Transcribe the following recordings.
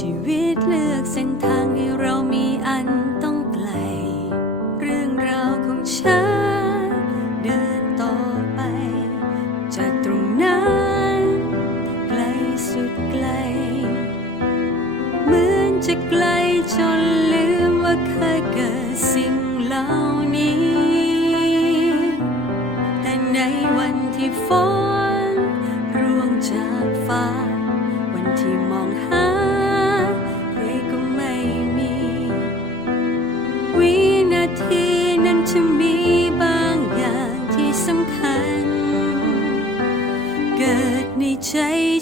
ชีวิตเลือกเส้น ใจ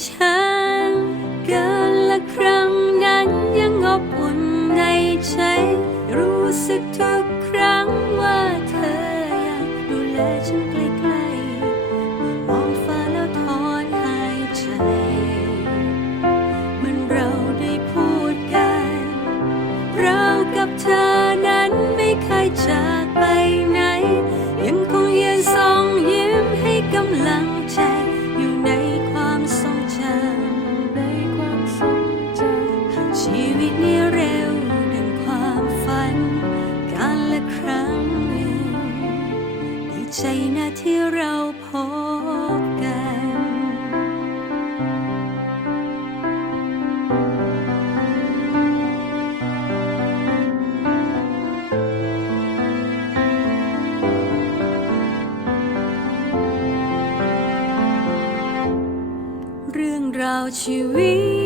ฉัน เกินละครั้งนั้นยังอบอุ่นในใจ รู้สึกทุกครั้งว่าเธอยังดูแลฉันใกล้ๆ ชีวิต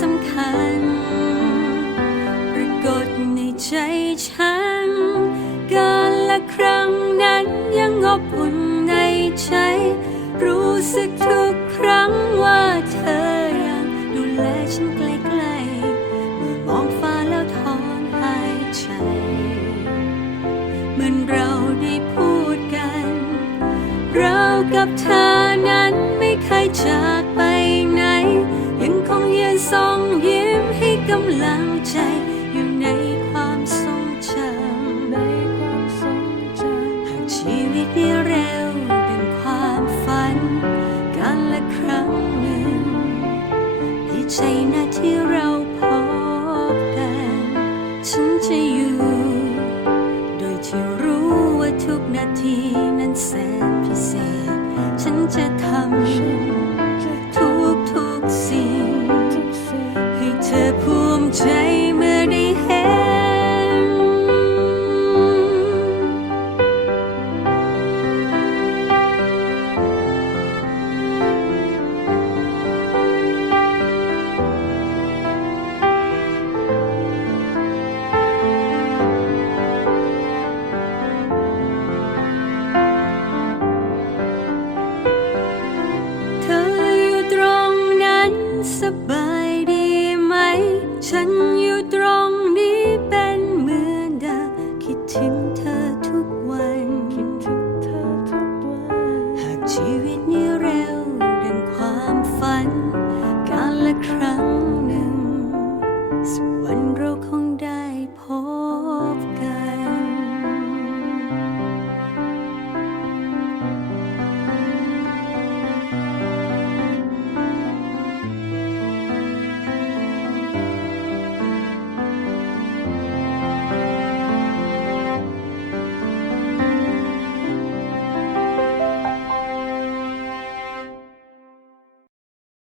สำคัญ ปรากฏในใจฉันการละครั้งนั้นยังอบอุ่นในใจ รู้สึกทุกครั้งว่าเธอยังดูแลฉันใกล้ๆเมื่อมองฟ้าแล้วถอนหายใจ เหมือนเราได้พูดกัน เรากับเธอนั้นไม่เคยจากไป ส่องยิ้มให้กำลังใจอยู่ในความทรงจำในความทรงจำหากชีวิตนี้เร็วเป็นความฝัน กันละครั้งหนึ่งที่ใจ 情。